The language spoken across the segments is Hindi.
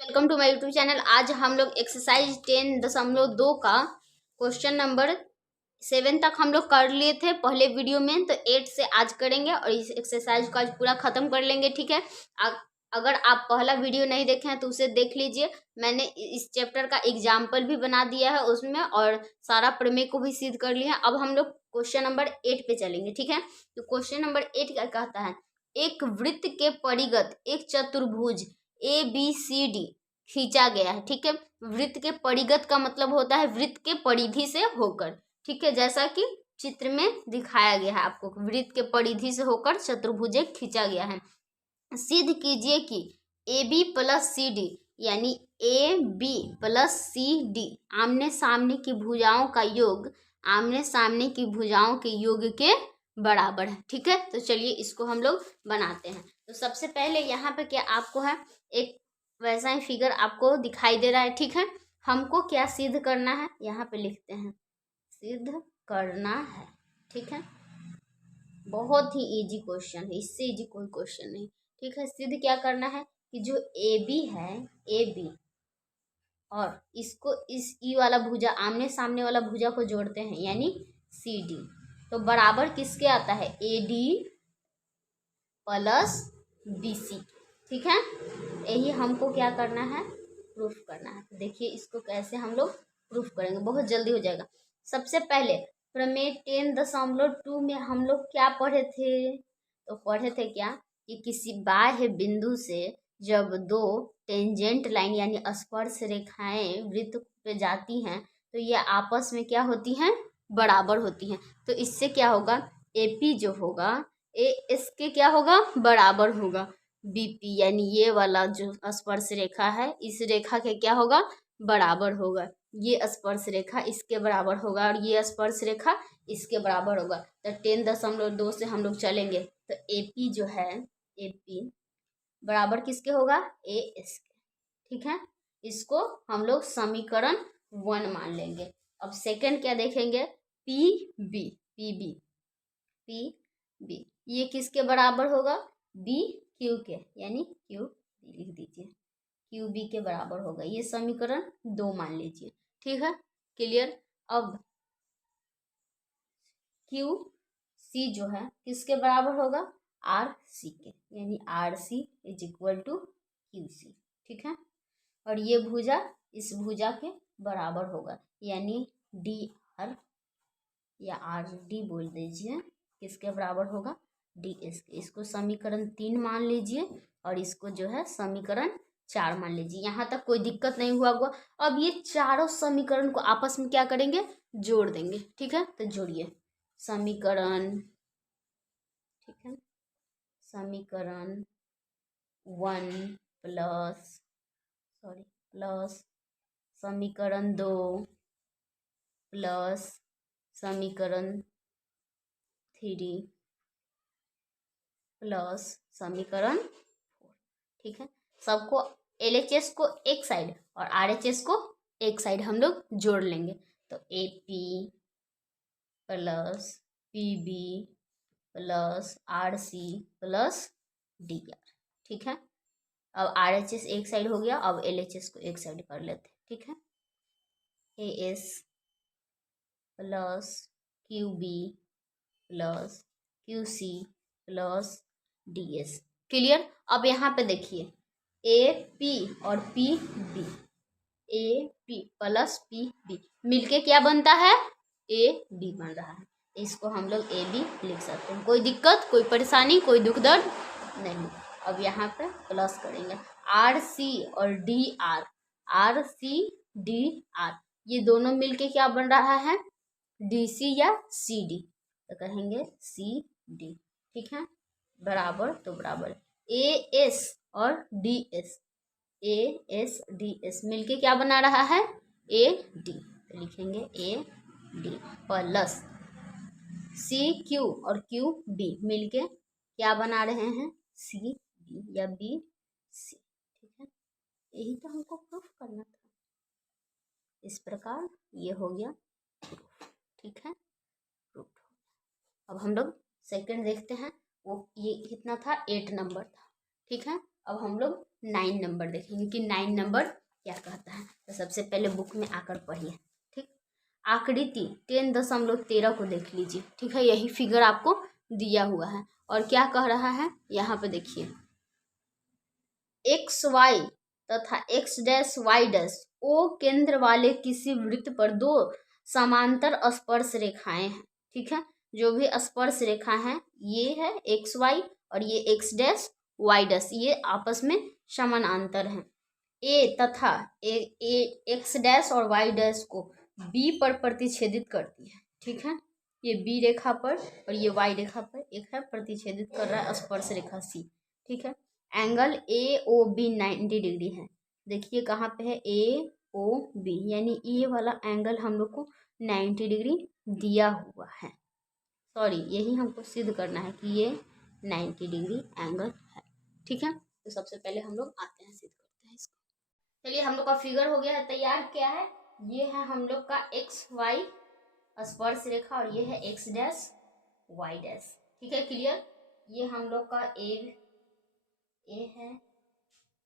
Welcome to my YouTube channel. आज हम लोग एक्सरसाइज 10.2 का क्वेश्चन नंबर 7 तक हम लोग कर लिए थे पहले वीडियो में, तो 8 से आज करेंगे और इस एक्सरसाइज को आज पूरा खत्म कर लेंगे। ठीक है, अगर आप पहला वीडियो नहीं देखे हैं तो उसे देख लीजिए। मैंने इस चैप्टर का एग्जाम्पल भी बना दिया है उसमें, और सारा प्रमेय को भी सिद्ध कर लिया है। अब हम लोग क्वेश्चन नंबर 8 पे चलेंगे। ठीक है, तो क्वेश्चन नंबर 8 क्या कहता है, एक वृत्त के परिगत एक चतुर्भुज ABCD खींचा गया है। ठीक है, वृत्त के परिगत का मतलब होता है वृत्त के परिधि से होकर। ठीक है, जैसा कि चित्र में दिखाया गया है आपको, वृत्त के परिधि से होकर चतुर्भुज खींचा गया है। सिद्ध कीजिए कि AB प्लस CD यानी AB प्लस CD आमने सामने की भुजाओं का योग आमने सामने की भुजाओं के योग के बराबर है। ठीक है, तो चलिए इसको हम लोग बनाते हैं। तो सबसे पहले यहाँ पे क्या आपको है, एक वैसा ही फिगर आपको दिखाई दे रहा है। ठीक है, हमको क्या सिद्ध करना है, यहाँ पे लिखते हैं सिद्ध करना है। ठीक है, बहुत ही इजी क्वेश्चन है, इससे इजी कोई क्वेश्चन नहीं। ठीक है, सिद्ध क्या करना है कि जो AB है, AB और इसको इस ई वाला भुजा आमने सामने वाला भुजा को जोड़ते हैं यानी CD, तो बराबर किसके आता है, AD प्लस BC। ठीक है, यही हमको क्या करना है, प्रूफ करना है। तो देखिए इसको कैसे हम लोग प्रूफ करेंगे, बहुत जल्दी हो जाएगा। सबसे पहले प्रमेय 10.2 में हम लोग क्या पढ़े थे, तो पढ़े थे क्या कि किसी बाह्य बिंदु से जब दो टेंजेंट लाइन यानी स्पर्श रेखाएं वृत्त पे जाती हैं तो ये आपस में क्या होती हैं, बराबर होती हैं। तो इससे क्या होगा, AP जो होगा AS के क्या होगा, बराबर होगा BP, यानी ये वाला जो स्पर्श रेखा है इस रेखा के क्या होगा, बराबर होगा। ये स्पर्श रेखा इसके बराबर होगा और ये स्पर्श रेखा इसके बराबर होगा। तो 10.2 से हम लोग चलेंगे तो AP जो है, AP बराबर किसके होगा, AS के। ठीक है, इसको हम लोग समीकरण 1 मान लेंगे। अब सेकंड क्या देखेंगे, PB ये किसके बराबर होगा, BQ के, यानी QB लिख दीजिए, QB के बराबर होगा। ये समीकरण 2 मान लीजिए। ठीक है, क्लियर। अब QC जो है किसके बराबर होगा, RC के, यानी RC is equal to QC। ठीक है, और ये भुजा इस भुजा के बराबर होगा, यानी DR या RD बोल दीजिए, किसके बराबर होगा, DS के। इसको समीकरण 3 मान लीजिए और इसको जो है समीकरण 4 मान लीजिए। यहाँ तक कोई दिक्कत नहीं हुआ। अब ये चारों समीकरण को आपस में क्या करेंगे, जोड़ देंगे। ठीक है, तो जोड़िए समीकरण, ठीक है, समीकरण 1 प्लस समीकरण 2 प्लस समीकरण 3 प्लस समीकरण 4। ठीक है, सबको LHS को एक साइड और RHS को एक साइड हम लोग जोड़ लेंगे। तो AP plus PB plus RC plus DR। ठीक है, अब RHS एक साइड हो गया, अब LHS को एक साइड कर लेते हैं। ठीक है, AS plus QB plus QC plus DS। Clear. अब यहाँ पे देखिए AP और PB, AP प्लस PB मिलके क्या बनता है, AB बन रहा है। इसको हम लोग AB लिख सकते हैं, कोई दिक्कत, कोई परेशानी, कोई दुख दर्द नहीं। अब यहाँ पे प्लस करेंगे RC और DR, RC DR ये दोनों मिलके क्या बन रहा है, DC या CD, तो कहेंगे CD। ठीक है, बराबर तो बराबर AS और DS, ASDS मिलके क्या बना रहा है, AD, तो लिखेंगे AD प्लस CQ और QB मिलके क्या बना रहे हैं, CB या BC। ठीक है, यही तो हमको प्रूफ करना था। इस प्रकार ये हो गया प्रूफ। ठीक है, प्रूफ। अब हम लोग सेकंड देखते हैं, वो ये कितना था, 8 नंबर था। ठीक है, अब हम लोग 9 नंबर देखेंगे कि 9 नंबर क्या कहता है। तो सबसे पहले बुक में आकर पढ़िए। ठीक, आकृति 10.13 को देख लीजिए। ठीक है, यही फिगर आपको दिया हुआ है और क्या कह रहा है यहाँ पे देखिए, एक्स वाई तथा X dash Y dash O केंद्र वाले किसी वृत्त पर दो समांतर स्पर्श रेखाएं हैं। ठीक है, जो भी स्पर्श रेखा है ये है एक्स वाई और ये एक्स डैश वाई डैश, ये आपस में समानांतर हैं। ए तथा एक्स डैश और वाई डैश को बी पर प्रतिच्छेदित करती है। ठीक है, ये बी रेखा पर और ये वाई रेखा पर एक है प्रतिच्छेदित कर रहा है स्पर्श रेखा सी। ठीक है, angle A O B 90 degree है। देखिए कहाँ पे है ए ओ बी, यानी ये वाला एंगल हम लोग को 90 डिग्री दिया हुआ है। सॉरी, यही हमको सिद्ध करना है कि ये 90 डिग्री एंगल है। ठीक है, तो सबसे पहले हम लोग आते हैं, सिद्ध करते हैं इसको। चलिए, हम लोग का फिगर हो गया है तैयार। क्या है ये, है हम लोग का एक्स वाई स्पर्श रेखा और ये है एक्स डैश वाई डैश। ठीक है, क्लियर। ये हम लोग का ए है,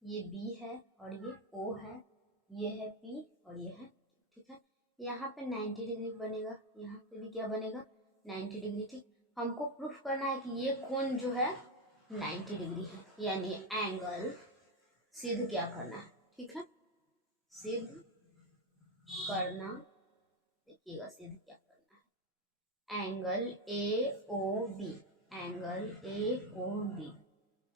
ये बी है और ये ओ है, ये है पी और ये है। ठीक है, यहाँ पे 90 डिग्री बनेगा, यहाँ पे भी क्या बनेगा 90 डिग्री। ठीक, हमको प्रूफ करना है कि ये कोण जो है 90 डिग्री है, यानी एंगल सिद्ध क्या करना है। ठीक है, सिद्ध करना, देखिएगा सिद्ध क्या करना है, angle A O B, angle A O B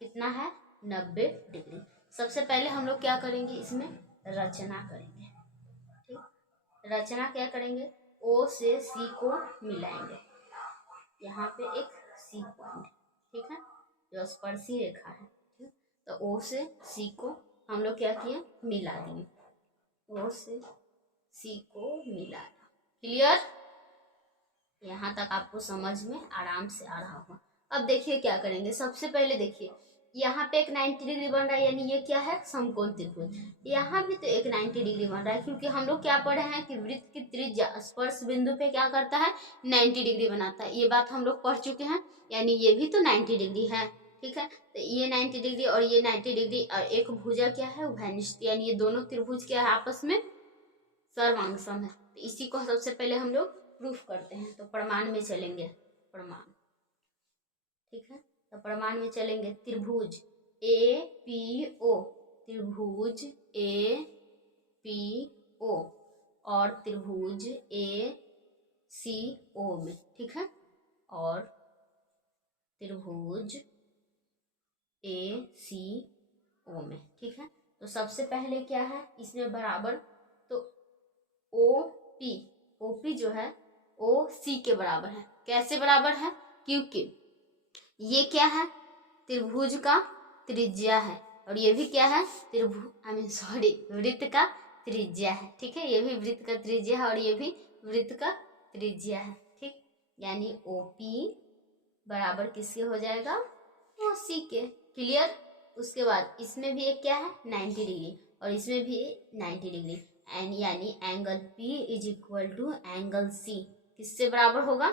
कितना है 90 डिग्री। सबसे पहले हम लोग क्या करेंगे, इसमें रचना करेंगे। ठीक, रचना क्या करेंगे, ओ से सी को मिलाएंगे, यहाँ पे एक सी पॉइंट। ठीक है, जो स्पर्शी रेखा है। ठीक, तो ओ से सी को हम लोग क्या किए, मिला दिए, ओ से सी को मिला। क्लियर, यहाँ तक आपको समझ में आराम से आ रहा होगा। अब देखिए क्या करेंगे, सबसे पहले देखिए यहाँ पे एक 90 डिग्री बन रहा है, यानी ये क्या है समकोण त्रिभुज। यहाँ भी तो एक 90 डिग्री बन रहा है, क्योंकि हम लोग क्या पढ़े हैं कि वृत्त की त्रिज्या स्पर्श बिंदु पे क्या करता है 90 डिग्री बनाता है। ये बात हम लोग पढ़ चुके हैं, यानी ये भी तो 90 डिग्री है। ठीक है, तो ये 90 डिग्री और ये 90 डिग्री और एक भुजा क्या है उभयनिष्ठ, यानी ये दोनों त्रिभुज क्या है आपस में सर्वांगसम है। तो इसी को सबसे पहले हम लोग प्रूफ करते हैं। तो प्रमाण में चलेंगे, प्रमाण। ठीक है, तो प्रमाण में चलेंगे, त्रिभुज ए पी ओ, त्रिभुज ए पी ओ और त्रिभुज ए सी ओ में। ठीक है, और त्रिभुज ए सी ओ में। ठीक है, तो सबसे पहले क्या है इसमें बराबर, तो ओ पी जो है ओ सी के बराबर है। कैसे बराबर है, क्योंकि ये क्या है त्रिभुज का त्रिज्या है और ये भी क्या है वृत्त का त्रिज्या है। ठीक है, ये भी वृत्त का त्रिज्या है और ये भी वृत्त का त्रिज्या है। ठीक, यानी ओपी बराबर किसके हो जाएगा, ओ सी के। क्लियर, उसके बाद इसमें भी एक क्या है 90 डिग्री और इसमें भी 90 डिग्री, यानी angle P is equal to angle C किससे बराबर होगा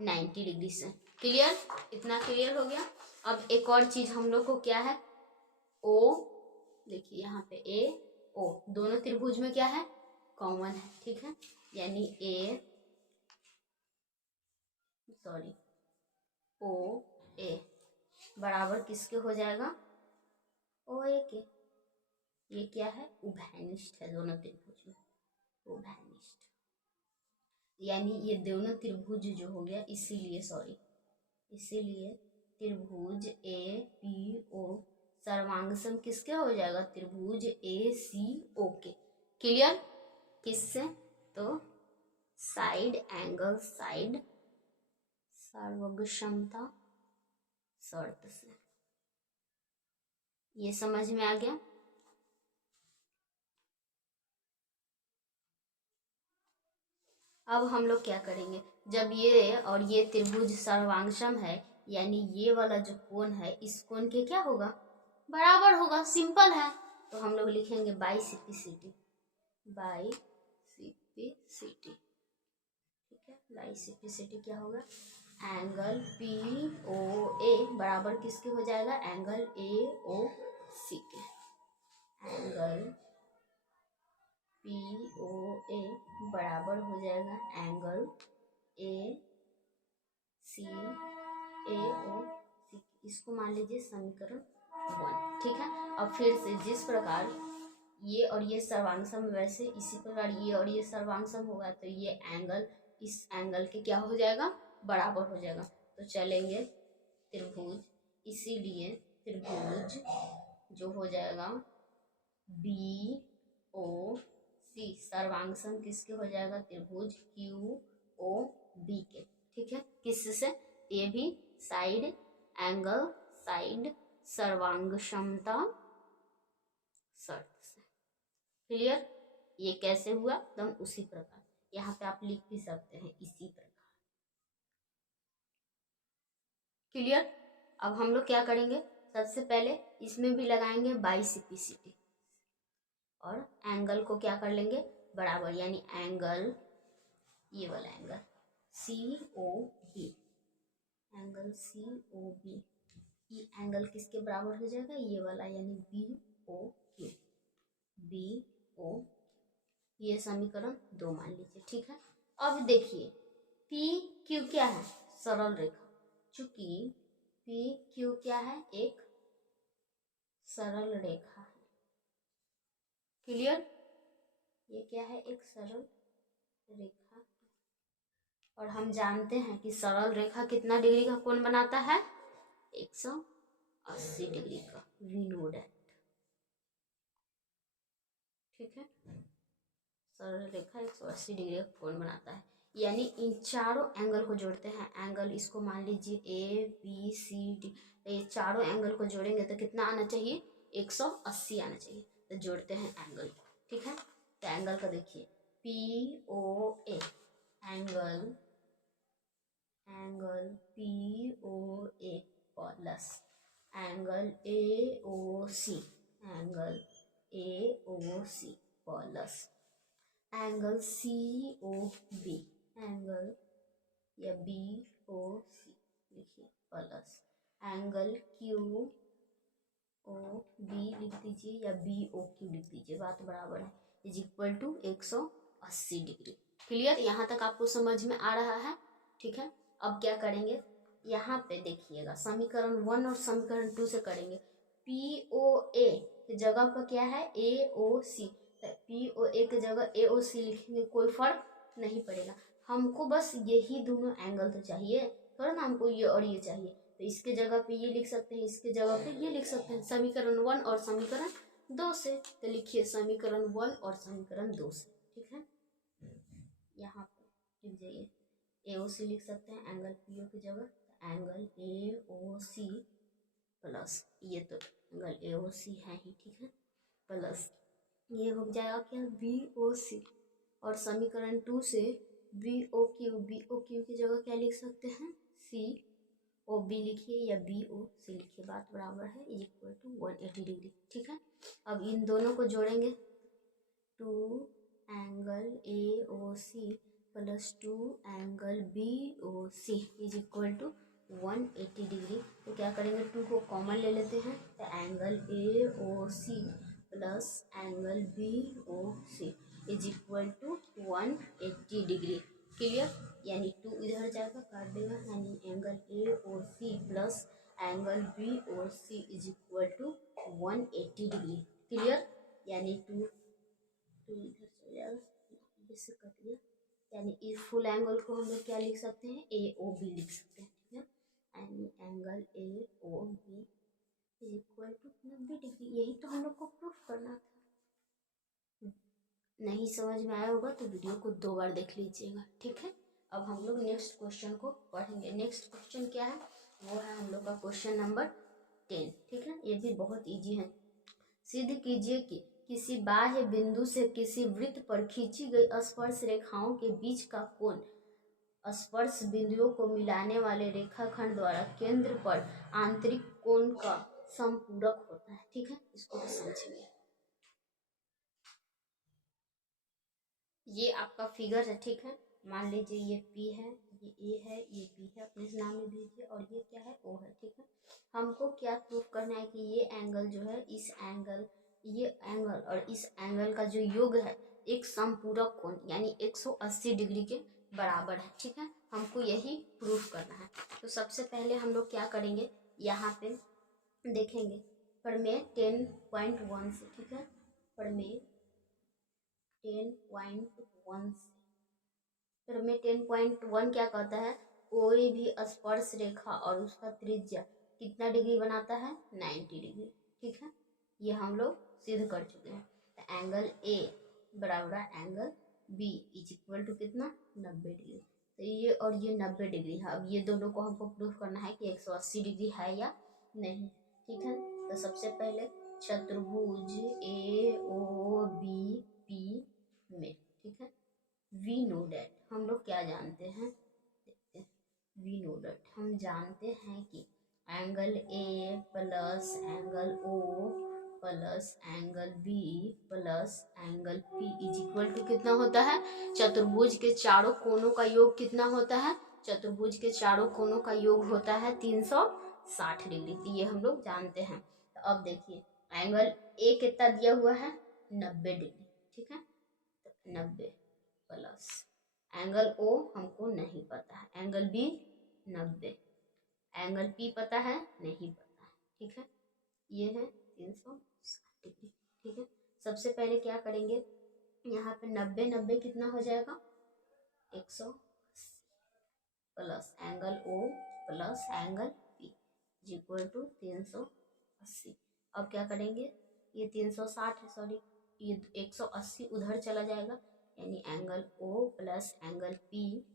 90 डिग्री से। क्लियर, इतना क्लियर हो गया। अब एक और चीज हम लोग को क्या है, O, देखिए यहाँ पे A O दोनों त्रिभुज में क्या है कॉमन है। ठीक है, यानी O A बराबर किसके हो जाएगा ओ ए के। ये क्या है उभयनिष्ठ है दोनों त्रिभुज में, उभयनिष्ठ, यानी ये दोनों त्रिभुज जो हो गया, इसीलिए त्रिभुज ए पी ओ सर्वांगसम किसके हो जाएगा त्रिभुज ए सी ओ के। क्लियर, किससे, तो साइड एंगल साइड सर्वगक्षमता शर्त से। ये समझ में आ गया। अब हम लोग क्या करेंगे, जब ये और ये त्रिभुज सर्वांगसम है, यानी ये वाला जो कोण है इस कोण के क्या होगा बराबर होगा, सिंपल है। तो हम लोग लिखेंगे बाइसेप्टिसिटी, बाइसेप्टिसिटी। ठीक है, बाइसेप्टिसिटी क्या होगा, एंगल पी ओ ए बराबर किसके हो जाएगा एंगल ए ओ सी के। एंगल POA बराबर हो जाएगा एंगल ACAO। इसको मान लीजिए समीकरण 1। ठीक है, अब फिर से जिस प्रकार ये और ये सर्वांगसम, वैसे इसी प्रकार ये और ये सर्वांगसम होगा तो ये एंगल इस एंगल के क्या हो जाएगा, बराबर हो जाएगा। तो चलेंगे त्रिभुज, इसीलिए त्रिभुज जो हो जाएगा BOC सर्वांगसम किसके हो जाएगा, त्रिभुज QOB के। ठीक है, किससे, ये भी साइड एंगल साइड सर्वांगक्षमता शर्त से। क्लियर, ये कैसे हुआ, एकदम उसी प्रकार यहाँ पे आप लिख भी सकते हैं इसी प्रकार। क्लियर, अब हम लोग क्या करेंगे, सबसे पहले इसमें भी लगाएंगे बाइसिपिसिटी और एंगल को क्या कर लेंगे, बराबर, यानी एंगल, ये वाला एंगल COB, एंगल COB, ये एंगल किसके बराबर हो जाएगा, ये वाला, यानी BOQ, BO, ये समीकरण 2 मान लीजिए। ठीक है, अब देखिए PQ क्या है, सरल रेखा, चूंकि PQ क्या है, एक सरल रेखा है। क्लियर, ये क्या है, एक सरल रेखा, और हम जानते हैं कि सरल रेखा कितना डिग्री का कोण बनाता है, 180 डिग्री का विनोडेट। ठीक है, सरल रेखा 180 डिग्री का कोण बनाता है, यानी इन चारों एंगल को जोड़ते हैं। एंगल इसको मान लीजिए ABCD, ये चारों एंगल को जोड़ेंगे तो कितना आना चाहिए, 180 आना चाहिए। तो जोड़ते हैं एंगल को। ठीक है, तो एंगल का देखिए POA, angle POA plus angle AOC, angle AOC plus angle COB, angle या BOC लिखिए, प्लस एंगल QOB लिख दीजिए या BOQ लिख दीजिए, बात बराबर है, is equal to 180 degree. Clear, यहाँ तक आपको समझ में आ रहा है। ठीक है, अब क्या करेंगे, यहाँ पे देखिएगा समीकरण 1 और समीकरण 2 से करेंगे। POA की जगह पर क्या है, AOC, POA की जगह AOC लिखेंगे, कोई फर्क नहीं पड़ेगा। हमको बस यही दोनों एंगल तो चाहिए, थोड़ा ना हमको ये और ये चाहिए। तो इसके जगह पे ये लिख सकते हैं, इसके जगह पे ये लिख सकते हैं, समीकरण 1 और समीकरण 2 से। तो लिखिए समीकरण 1 और समीकरण 2 से। ठीक है, यहाँ पे लिख जाइए, AOC लिख सकते हैं एंगल PO की जगह, एंगल AOC प्लस, ये तो एंगल AOC है ही। ठीक है, प्लस ये हो जाएगा क्या, BOC, और समीकरण 2 से BOQ की जगह क्या लिख सकते हैं, COB लिखिए या BOC लिखिए, बात बराबर है, इज इक्वल टू 180 डिग्री। ठीक है, अब इन दोनों को जोड़ेंगे, 2 angle AOC plus 2 angle BOC is equal to 180 degree. तो क्या करेंगे, 2 को कॉमन ले लेते हैं, तो angle AOC plus angle BOC is equal to 180 degree. Clear, यानी 2 इधर जाएगा, काट देगा, यानी angle AOC plus angle BOC is equal to 180 degree. Clear, यानी 2 इधर चल जाएगा, इससे कट गया, यानी इस फुल एंगल को हम लोग क्या लिख सकते हैं, AOB लिख सकते हैं। ठीक है, यानी angle AOB is equal to 90 degree. यही तो हम लोग को प्रूफ करना था। नहीं समझ में आया होगा तो वीडियो को 2 बार देख लीजिएगा। ठीक है, अब हम लोग नेक्स्ट क्वेश्चन को पढ़ेंगे। नेक्स्ट क्वेश्चन क्या है, वो है हम लोग का क्वेश्चन नंबर 10। ठीक है, ये भी बहुत इजी है। सिद्ध कीजिए कि किसी बाह्य बिंदु से किसी वृत्त पर खींची गई स्पर्श रेखाओं के बीच का कोण स्पर्श बिंदुओं को मिलाने वाले रेखाखंड द्वारा केंद्र पर आंतरिक कोण का समपूरक होता है। ठीक है, इसको भी समझिए। ये आपका फिगर है। ठीक है, मान लीजिए ये P है, ये A है, ये B है, अपने नाम में दीजिए, और ये क्या है, O है। ठीक है, हमको क्या प्रूफ करना है कि ये एंगल जो है इस एंगल ये एंगल और इस एंगल का जो योग है एक समपूरक कोण यानी 180 डिग्री के बराबर है। ठीक है, हमको यही प्रूफ करना है। तो सबसे पहले हम लोग क्या करेंगे, यहाँ पे देखेंगे प्रमेय 10.1 से। ठीक है, प्रमेय 10.1 से, प्रमेय 10.1 क्या कहता है, कोई भी स्पर्श रेखा और उसका त्रिज्या कितना डिग्री बनाता है, 90 डिग्री। ठीक है, ये हम लोग सिद्ध कर चुके हैं। तो एंगल ए बराबर angle B is equal to कितना, 90 डिग्री। तो ये और ये 90 डिग्री है। अब ये दोनों को हमको प्रूफ करना है कि 180 डिग्री है या नहीं। ठीक है, तो सबसे पहले चतुर्भुज ए ओ बी पी में, ठीक है, वी नो डेट हम लोग क्या जानते हैं, देखते हैं। वी नो डेट हम जानते हैं कि angle A plus angle O plus angle B plus angle P is equal to कितना होता है, चतुर्भुज के चारों कोनों का योग कितना होता है, चतुर्भुज के चारों कोनों का योग होता है 360 डिग्री। तो ये हम लोग जानते हैं। तो अब देखिए एंगल ए कितना दिया हुआ है, 90 डिग्री। ठीक है, तो 90 प्लस एंगल ओ हमको नहीं पता है, एंगल बी 90, एंगल पी पता है, नहीं पता है। ठीक है, ये है 360 डिग्री। ठीक है, सबसे पहले क्या करेंगे, यहाँ पे 90 90 कितना हो जाएगा, 180 plus angle O plus angle P is equal to 380। अब क्या करेंगे, ये 360 है, सॉरी ये 180 उधर चला जाएगा, यानी angle O plus angle P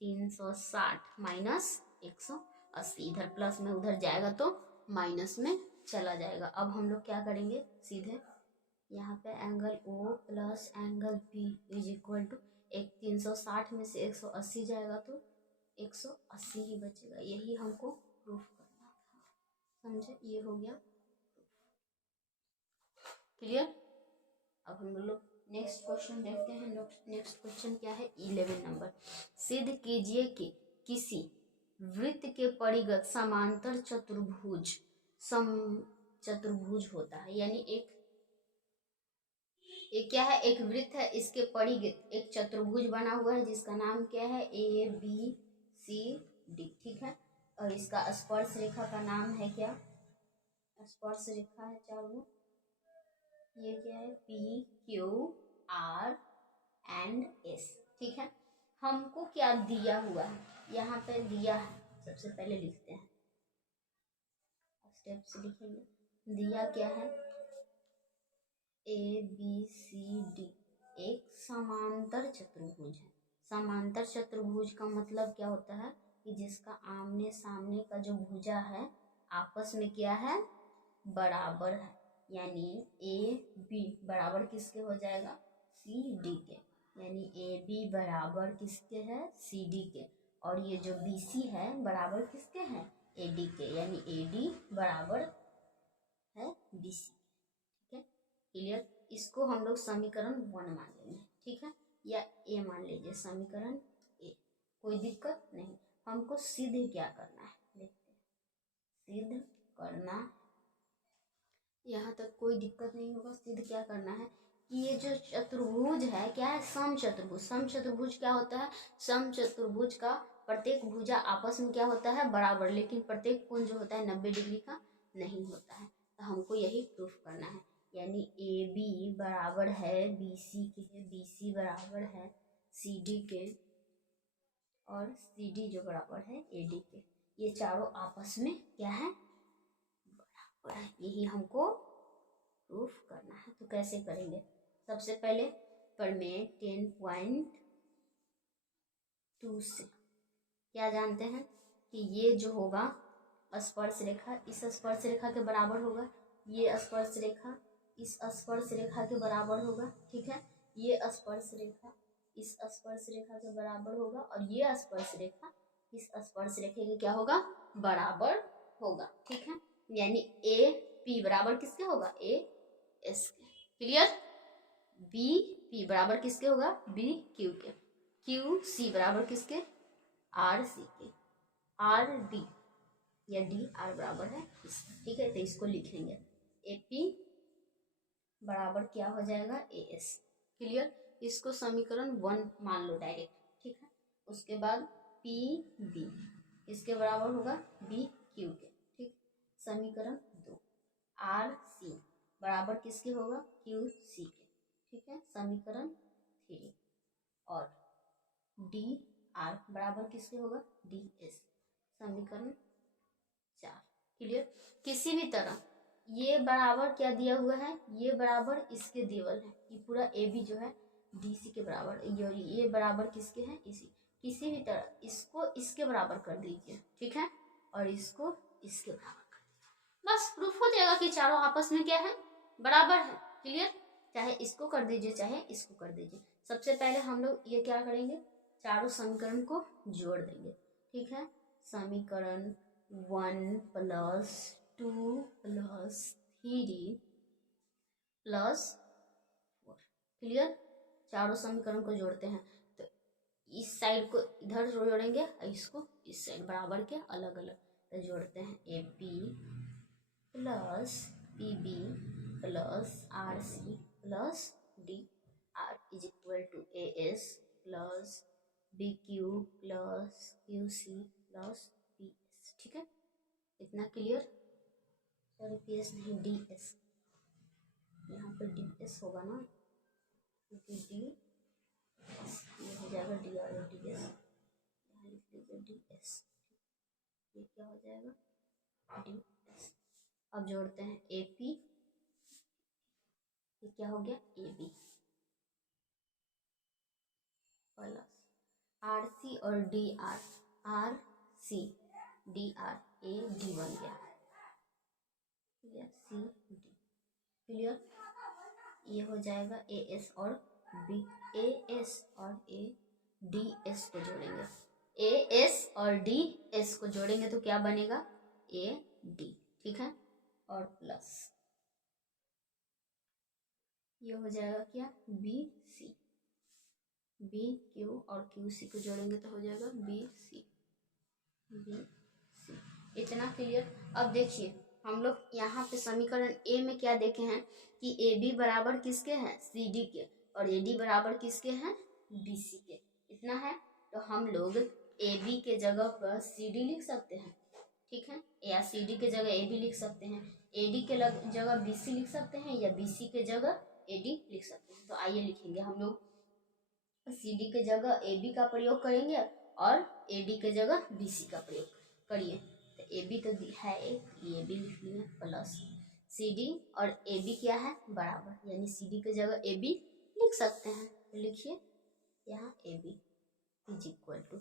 360 minus 180, इधर प्लस में उधर जाएगा तो माइनस में चला जाएगा। अब हम लोग क्या करेंगे, सीधे यहाँ पे angle O plus angle P is equal to, एक 360 में से 180 जाएगा तो 180 ही बचेगा। यही हमको प्रूफ करना था, समझे, ये हो गया क्लियर। अब हम लोग नेक्स्ट क्वेश्चन देखते हैं। नेक्स्ट क्वेश्चन क्या है, 11 नंबर, सिद्ध कीजिए कि किसी वृत्त के परिगत समांतर चतुर्भुज चतुर्भुज होता है, यानी एक क्या है, एक वृत्त है, इसके परिगत एक चतुर्भुज बना हुआ है जिसका नाम क्या है, ए बी सी डी। ठीक है, और इसका स्पर्श रेखा का नाम है क्या, स्पर्श रेखा है चारों, ये क्या है, P Q R and S. ठीक है, हमको क्या दिया हुआ है, यहाँ पे दिया है, सबसे पहले लिखते हैं, स्टेप से लिखेंगे, दिया क्या है, ए बी सी डी एक समांतर चतुर्भुज है। समांतर चतुर्भुज का मतलब क्या होता है कि जिसका आमने सामने का जो भुजा है आपस में क्या है, बराबर है, यानी ए बी बराबर किसके हो जाएगा, सी डी के, यानी ए बी बराबर किसके है, सी डी के, और ये जो बी सी है बराबर किसके हैं, ए डी के, यानी ए डी बराबर है बी सी। ठीक है, क्लियर। इसको हम लोग समीकरण 1 मान लेंगे। ठीक है, या ए मान लीजिए, समीकरण ए, कोई दिक्कत नहीं। हमको सिद्ध क्या करना है, देखते हैं, सिद्ध करना, यहाँ तक कोई दिक्कत नहीं होगा। सिद्ध क्या करना है कि ये जो चतुर्भुज है क्या है, सम चतुर्भुज। सम चतुर्भुज क्या होता है, सम चतुर्भुज का प्रत्येक भुजा आपस में क्या होता है, बराबर, लेकिन प्रत्येक कोण जो होता है 90 डिग्री का नहीं होता है। तो हमको यही प्रूफ करना है, यानी ए बी बराबर है बी सी के, बी सी बराबर है सी डी के, और सी डी जो बराबर है ए डी के, ये चारों आपस में क्या है, बराबर है। यही हमको प्रूफ करना है। तो कैसे करेंगे, सबसे पहले प्रमेय 10.2 से क्या जानते हैं कि ये जो होगा स्पर्श रेखा इस स्पर्श रेखा के बराबर होगा, ये स्पर्श रेखा इस स्पर्श रेखा के बराबर होगा। ठीक है, ये स्पर्श रेखा इस स्पर्श रेखा के बराबर होगा, और ये स्पर्श रेखा इस स्पर्श रेखा के क्या होगा, बराबर होगा। ठीक है, यानी ए पी बराबर किसके होगा, ए एस के, क्लियर। बी पी बराबर किसके होगा, बी क्यू के, क्यू सी बराबर किसके, आर सी के, आर डी या डी आर बराबर है इसके। ठीक है, तो इसको लिखेंगे ए पी बराबर क्या हो जाएगा ए एस। क्लियर। इसको समीकरण 1 मान लो डायरेक्ट, ठीक है। उसके बाद पी बी इसके बराबर होगा बी क्यू के, ठीक। समीकरण 2 आर सी बराबर किसके होगा क्यू सी के, ठीक है। समीकरण 3 और डी आर बराबर किसके होगा डी एस। समीकरण 4। क्लियर। किसी भी तरह ये बराबर क्या दिया हुआ है, ये बराबर इसके देवल है, ये पूरा ए बी जो है डी सी के बराबर, ये बराबर किसके हैं इसी। किसी भी तरह इसको इसके बराबर कर दीजिए, ठीक है, और इसको इसके बराबर कर दीजिए, बस प्रूफ हो जाएगा कि चारों आपस में क्या है बराबर है। क्लियर। चाहे इसको कर दीजिए चाहे इसको कर दीजिए। सबसे पहले हम लोग ये क्या करेंगे, चारों समीकरण को जोड़ देंगे, ठीक है। समीकरण 1 प्लस 2 प्लस 3 प्लस 4। क्लियर। चारों समीकरण को जोड़ते हैं तो इस साइड को इधर जोड़ेंगे और इसको इस साइड बराबर के अलग अलग तो जोड़ते हैं। A P plus P B plus R C plus D R is equal to A S plus B Q plus Q C plus P S, ठीक है। इतना क्लियर। सॉरी पी एस नहीं डी एस, यहाँ पर डी एस होगा ना, क्योंकि डी ये हो जाएगा डी आर डी एस, यहाँ लिख लीजिए डी एस, ये क्या हो जाएगा डी एस। अब जोड़ते हैं ए पी, ये क्या हो गया A B plus R C और D R, R C D R A D बन गया, क्लियर सी डी। क्लियर। ये हो जाएगा ए एस और बी, ए एस और ए डी एस को जोड़ेंगे, ए एस और डी एस को जोड़ेंगे तो क्या बनेगा ए डी, ठीक है। और प्लस ये हो जाएगा क्या बी सी, बी क्यू और क्यू सी को जोड़ेंगे तो हो जाएगा बी सी, बी सी। इतना क्लियर। अब देखिए हम लोग यहाँ पे समीकरण ए में क्या देखे हैं कि ए बी बराबर किसके हैं सी डी के, और ए डी बराबर किसके हैं बी सी के। इतना है तो हम लोग ए बी के जगह पर सी डी लिख सकते हैं, ठीक है, या सी डी के जगह ए बी लिख सकते हैं, ए डी के जगह बी सी लिख सकते हैं, या बी सी के जगह ए डी लिख सकते हैं। तो आइए लिखेंगे हम लोग सी डी के जगह ए बी का प्रयोग करेंगे और ए डी के जगह बी सी का प्रयोग करिए। तो ए बी तो है एक, ए बी लिख लिए प्लस सी डी और ए बी क्या है बराबर, यानी सी डी के जगह ए बी लिख सकते हैं। तो लिखिए यहाँ A B is equal to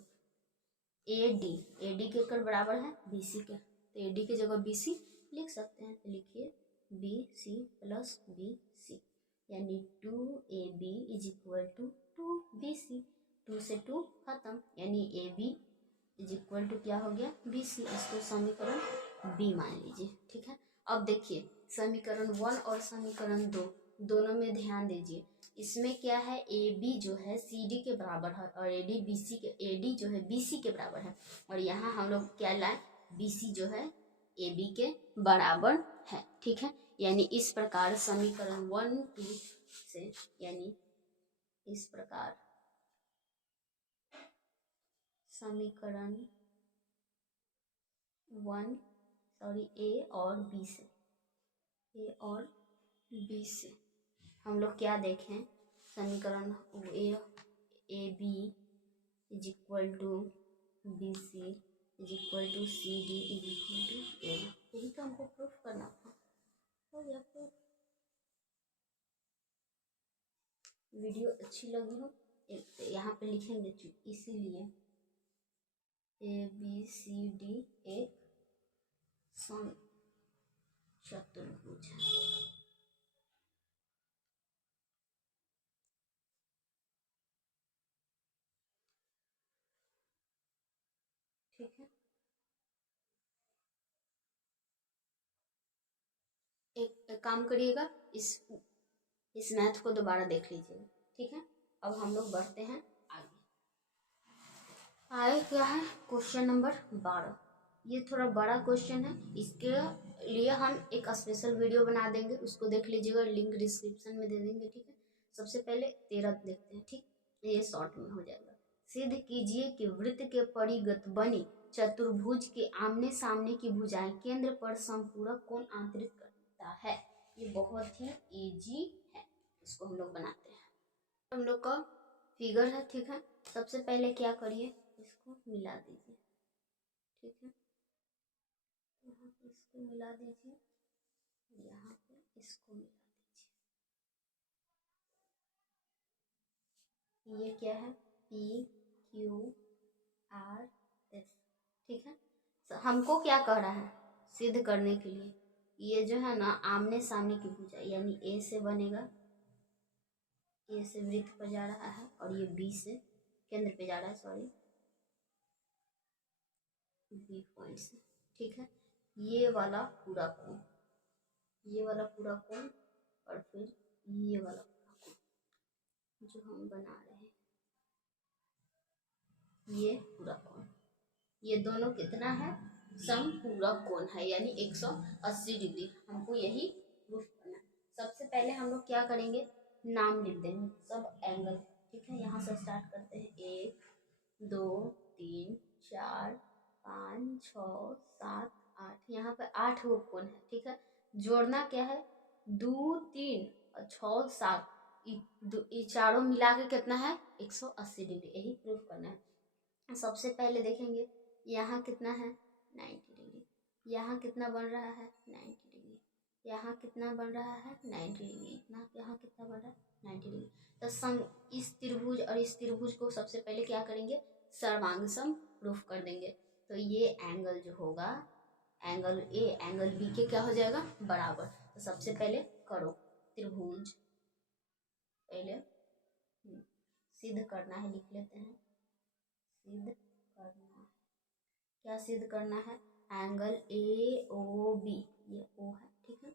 A D के कर बराबर है बी सी के, तो ए डी के जगह बी सी लिख सकते हैं। तो लिखिए B C plus B C, यानी 2ab is equal to 2bc, 2 से 2 खत्म, यानी ab इज इक्वल टू क्या हो गया bc। इसको समीकरण b मान लीजिए, ठीक है। अब देखिए समीकरण 1 और समीकरण 2 दोनों में ध्यान दीजिए। इसमें क्या है ab जो है cd के बराबर है और ad जो है bc के बराबर है, और यहाँ हम लोग क्या लाए bc जो है ab के बराबर है, ठीक है। यानी इस प्रकार समीकरण 1 2 से, यानी इस प्रकार समीकरण 1 ए और बी से, ए और बी से हम लोग क्या देखें समीकरण A B is equal to B C is equal to C D is equal to A, यही तो हमको प्रूफ करना था। हो गया प्रूफ। वीडियो अच्छी लगी हो एक यहाँ पे लिखेंगे, इसीलिए ए बी सी डी एक चतुर्भुज है, ठीक है। एक काम करिएगा, इस मैथ को दोबारा देख लीजिएगा, ठीक है। अब हम लोग बढ़ते हैं आगे। आए क्या है क्वेश्चन नंबर 12। ये थोड़ा बड़ा क्वेश्चन है, इसके लिए हम एक स्पेशल वीडियो बना देंगे, उसको देख लीजिएगा, लिंक डिस्क्रिप्शन में दे देंगे, ठीक है। सबसे पहले 13 देखते हैं, ठीक, ये शॉर्ट में हो जाएगा। सिद्ध कीजिए कि वृत्त के परिगत बनी चतुर्भुज के आमने सामने की भुजाएं केंद्र पर समपूरक कोण आंतरित करता है। ये बहुत ही इजी है, इसको हम लोग बनाते हैं। हम लोग का फिगर है, ठीक है। सबसे पहले क्या करिए, इसको मिला दीजिए, ठीक है। यहाँ पे इसको मिला दीजिए, यहाँ पे इसको मिला दीजिए। ये क्या है, P Q R S, ठीक है। हमको क्या कह रहा है, सिद्ध करने के लिए ये जो है ना आमने सामने की भुजा, यानी A से बनेगा, A से वृत्त पर जा रहा है, और ये B से केंद्र पे जा रहा है, सॉरी B पॉइंट से, ठीक है। ये वाला पूरा कोण, ये वाला पूरा कोण, और फिर ये वाला पूरा कोण जो हम बना रहे हैं, ये पूरा कोण, ये दोनों कितना है, समपूरक कोण है, यानी 180 डिग्री। हमको यही प्रूफ करना है। सबसे पहले हम लोग क्या करेंगे, नाम लिख देंगे सब एंगल, ठीक है। यहाँ से स्टार्ट करते हैं, 1 2 3 4 5 6 7 8, यहाँ पे 8 वो कोण है, ठीक है। जोड़ना क्या है, 2 3 और 6 7, ये चारों मिला के कितना है, 180 डिग्री, यही प्रूफ करना है। सबसे पहले देखेंगे यहाँ कितना है, 90 डिग्री, यहाँ कितना बन रहा है, 90 डिग्री, यहाँ कितना बन रहा है, 90 डिग्री, इतना, यहाँ कितना बन रहा है, 90 डिग्री। तो सम इस त्रिभुज और इस त्रिभुज को सबसे पहले क्या करेंगे, सर्वांग सम प्रूफ कर देंगे। तो ये एंगल जो होगा, एंगल ए एंगल बी के क्या हो जाएगा, बराबर। तो सबसे पहले करो, त्रिभुज पहले सिद्ध करना है, लिख लेते हैं, सिद्ध करना है, क्या सिद्ध करना है, एंगल ए ओ बी, ये ओ है, ठीक है,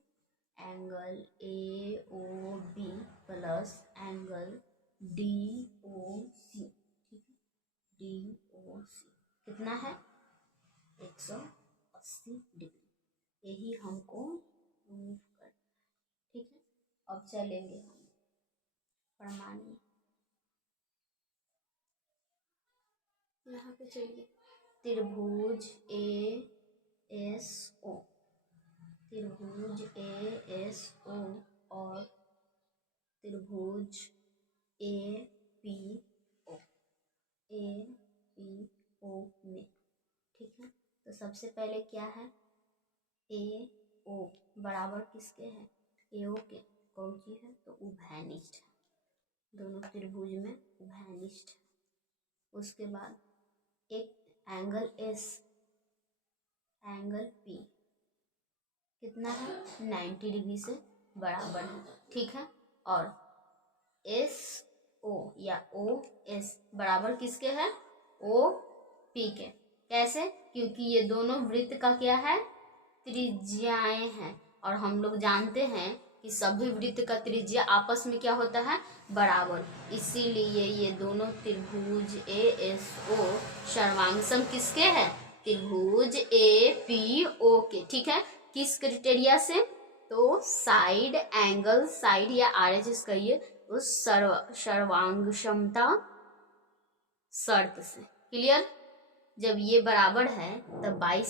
angle A O B plus angle D O C, ठीक है, डी ओ सी कितना है, 180 डिग्री, यही हमको प्रूफ करना है, ठीक है। अब चलेंगे हम प्रमाणीय, यहाँ पे चलिए, त्रिभुज ए एस ओ, त्रिभुज ए एस ओ और त्रिभुज A P O, A P O में, ठीक है। तो सबसे पहले क्या है, ए ओ बराबर किसके है, ए ओ के, कौन सी है, तो उभयनिष्ठ है, दोनों त्रिभुज में उभयनिष्ठ है। उसके बाद एक एंगल एस, एंगल पी कितना है, 90 डिग्री से बराबर है, ठीक है। और एस ओ या ओ एस बराबर किसके है, ओ पी के, कैसे, क्योंकि ये दोनों वृत्त का क्या है, त्रिज्याएं हैं, और हम लोग जानते हैं कि सभी वृत्त का त्रिज्या आपस में क्या होता है, बराबर, इसीलिए ये दोनों त्रिभुज ए एस ओ सर्वांग सम किसके है, त्रिभुज ए पी ओ के, ठीक है। किस क्राइटेरिया से, तो साइड एंगल, साइड या RHS कहिए, उस सर्वांग क्षमता शर्त से, क्लियर। जब ये बराबर है तब बाई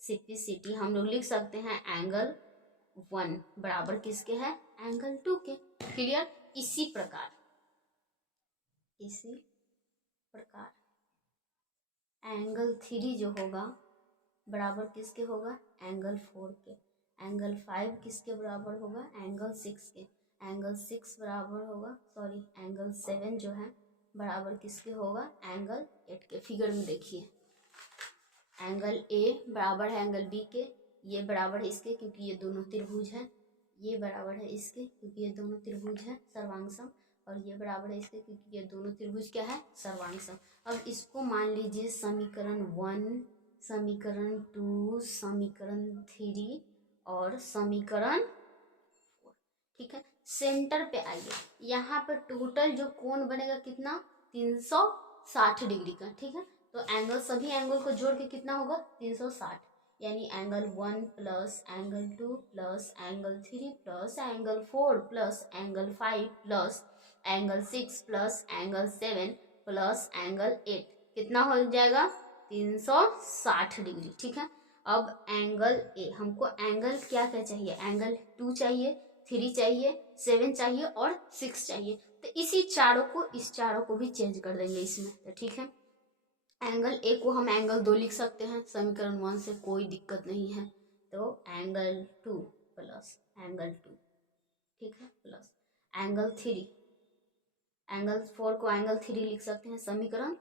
सिपिसिटी हम लोग लिख सकते हैं एंगल 1 बराबर किसके है, एंगल 2 के, क्लियर। इसी प्रकार एंगल 3 जो होगा बराबर किसके होगा, एंगल 4 के, एंगल 5 किसके बराबर होगा, एंगल 6 के, एंगल 6 बराबर होगा, सॉरी एंगल 7 जो है बराबर किसके होगा, एंगल 8 के। फिगर में देखिए, एंगल ए बराबर है एंगल बी के, ये बराबर है इसके क्योंकि ये दोनों त्रिभुज हैं, ये बराबर है इसके क्योंकि ये दोनों त्रिभुज हैं सर्वांग सम, और ये बराबर है इसके क्योंकि ये दोनों त्रिभुज क्या है, सर्वांग सम। अब इसको मान लीजिए समीकरण 1, समीकरण 2, समीकरण 3 और समीकरण 4, ठीक है। सेंटर पे आइए, यहाँ पर टोटल जो कोण बनेगा कितना, 360 डिग्री का, ठीक है। तो एंगल, सभी एंगल को जोड़ के कितना होगा, 360, यानी angle 1 plus angle 2 plus angle 3 plus angle 4 plus angle 5 plus angle 6 plus angle 7 plus angle 8 कितना हो जाएगा 360 डिग्री। ठीक है, अब एंगल ए, हमको एंगल क्या क्या चाहिए, एंगल 2 चाहिए, 3 चाहिए, 7 चाहिए और 6 चाहिए। तो इसी चारों को, इस चारों को भी चेंज कर देंगे इसमें। तो ठीक है, एंगल ए को हम एंगल 2 लिख सकते हैं, समीकरण 1 से कोई दिक्कत नहीं है। तो एंगल 2 प्लस एंगल 2, ठीक है, प्लस एंगल 3, एंगल 4 को एंगल 3 लिख सकते हैं समीकरण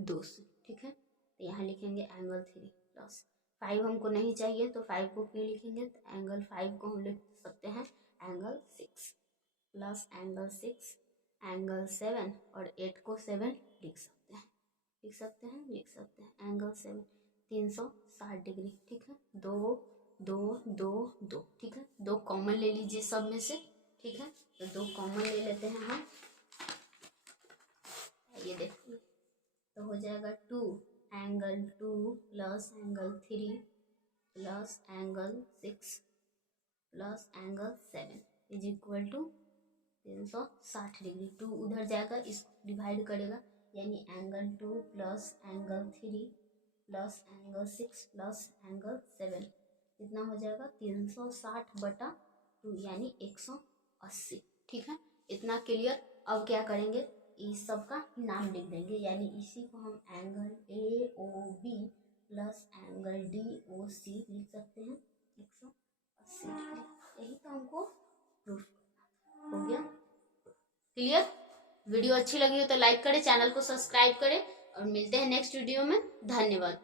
2 से। ठीक है, तो यहाँ लिखेंगे एंगल 3 प्लस 5 हमको नहीं चाहिए तो 5 को क्यों लिखेंगे, तो एंगल 5 को हम लिख सकते हैं एंगल 6 प्लस एंगल 6 एंगल 7 और 8 को 7 लिख सकते हैं, लिख सकते हैं एंगल 7 360 डिग्री। ठीक है, 2 2 2 2, ठीक है, 2 कॉमन ले लीजिए सब में से। ठीक है, तो 2 कॉमन ले लेते हैं हम, ये देखिए, तो हो जाएगा 2 angle 2 plus angle 3 plus angle 6 plus angle 7 is equal to 360 degree. 2 उधर जाएगा, इस डिवाइड करेगा, यानी angle 2 plus angle 3 plus angle 6 plus angle 7 कितना हो जाएगा 360/2 यानी 180। ठीक है, इतना क्लियर। अब क्या करेंगे, इस सब का नाम लिख देंगे, यानी इसी को हम angle AOB plus angle DOC लिख सकते हैं 180 डिग्री। यही तो हमको प्रूफ हो गया। क्लियर। वीडियो अच्छी लगी हो तो लाइक करें, चैनल को सब्सक्राइब करें और मिलते हैं नेक्स्ट वीडियो में। धन्यवाद।